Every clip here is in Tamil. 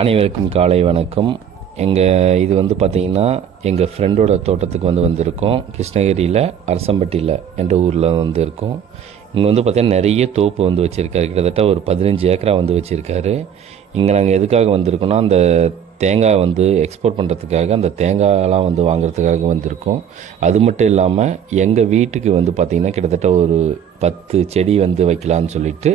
அனைவருக்கும் காலை வணக்கம். எங்கள் இது வந்து பார்த்திங்கன்னா எங்கள் ஃப்ரெண்டோட தோட்டத்துக்கு வந்து வந்திருக்கோம். கிருஷ்ணகிரியில் அரசம்பட்டியில் என்ற ஊரில் வந்து இருக்கோம். இங்கே வந்து பார்த்திங்கன்னா நிறைய தோப்பு வந்து வச்சுருக்காரு. கிட்டத்தட்ட ஒரு பதினஞ்சு ஏக்கரா வந்து வச்சுருக்காரு. இங்கே நாங்கள் எதுக்காக வந்திருக்கோன்னா அந்த தேங்காய் வந்து எக்ஸ்போர்ட் பண்ணுறதுக்காக அந்த தேங்காயெல்லாம் வந்து வாங்குறதுக்காக வந்திருக்கோம். அது மட்டும் இல்லாமல் எங்கள் வீட்டுக்கு வந்து பார்த்திங்கன்னா கிட்டத்தட்ட ஒரு பத்து செடி வந்து வைக்கலான்னு சொல்லிட்டு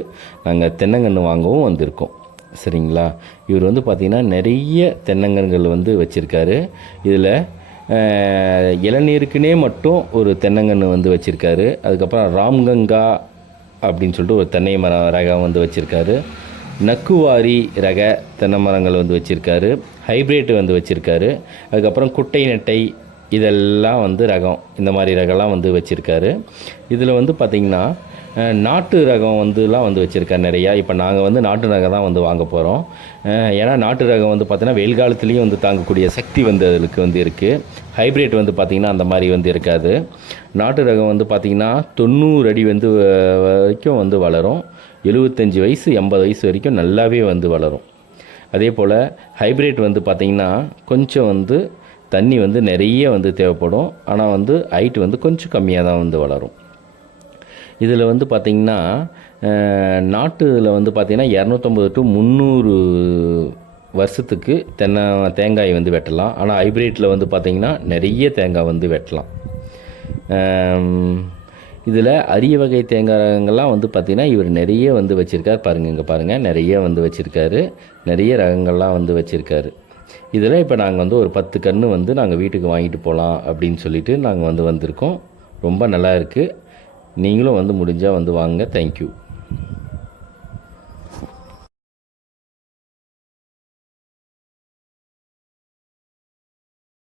நாங்கள் தென்னங்கன்று வாங்கவும் வந்திருக்கோம். சரிங்களா? இவர் வந்து பார்த்திங்கன்னா நிறைய தென்னங்கன்கள் வந்து வச்சுருக்காரு. இதில் இளநீருக்குனே மட்டும் ஒரு தென்னங்கன்று வந்து வச்சுருக்காரு. அதுக்கப்புறம் ராம்கங்கா அப்படின்னு சொல்லிட்டு ஒரு தென்னை மரம் ரகம் வந்து வச்சுருக்காரு. நக்குவாரி ரக தென்னை மரங்கள் வந்து வச்சுருக்காரு. ஹைப்ரிட் வந்து வச்சுருக்காரு. அதுக்கப்புறம் குட்டை நெட்டை இதெல்லாம் வந்து ரகம். இந்த மாதிரி ரகம்லாம் வந்து வச்சுருக்காரு. இதில் வந்து பார்த்திங்கன்னா நாட்டு ரகம் வந்துலாம் வந்து வச்சுருக்காரு நிறையா. இப்போ நாங்கள் வந்து நாட்டு ரகம் தான் வந்து வாங்க போகிறோம் ஏன்னா நாட்டு ரகம் வந்து பார்த்தீங்கன்னா வெயில் காலத்துலேயும் வந்து தாங்கக்கூடிய சக்தி வந்து அதுக்கு வந்து இருக்குது ஹைப்ரிட் வந்து பார்த்திங்கன்னா அந்த மாதிரி வந்து இருக்காது. நாட்டு ரகம் வந்து பார்த்திங்கன்னா தொண்ணூறு அடி வந்து வரைக்கும் வந்து வளரும். எழுபத்தஞ்சி வயசு எண்பது வயசு வரைக்கும் நல்லாவே வந்து வளரும். அதே போல் ஹைப்ரிட் வந்து பார்த்திங்கன்னா கொஞ்சம் வந்து தண்ணி வந்து நிறைய வந்து தேவைப்படும். ஆனால் வந்து ஹைட் வந்து கொஞ்சம் கம்மியாக தான் வந்து வளரும். இதில் வந்து பார்த்திங்கன்னா நாட்டில் வந்து பார்த்திங்கன்னா இரநூத்தம்பது டு முந்நூறு வருஷத்துக்கு தென்னை தேங்காய் வந்து வெட்டலாம். ஆனால் ஹைப்ரிட்டில் வந்து பார்த்திங்கன்னா நிறைய தேங்காய் வந்து வெட்டலாம். இதில் அரிய வகை தேங்காய்லாம் வந்து பார்த்திங்கன்னா இவர் நிறைய வந்து வச்சுருக்கார். பாருங்கள் இங்கே பாருங்கள் நிறைய வந்து வச்சுருக்காரு. நிறைய ரகங்கள்லாம் வந்து வச்சுருக்காரு. இதில் இப்போ நாங்கள் வந்து ஒரு பத்து கன்று வந்து நாங்கள் வீட்டுக்கு வாங்கிட்டு போகலாம் அப்படின்னு சொல்லிட்டு நாங்கள் வந்து வந்திருக்கோம். ரொம்ப நல்லா இருக்குது நீங்களும் வந்து முடிஞ்சால் வந்து வாங்க தேங்க்யூ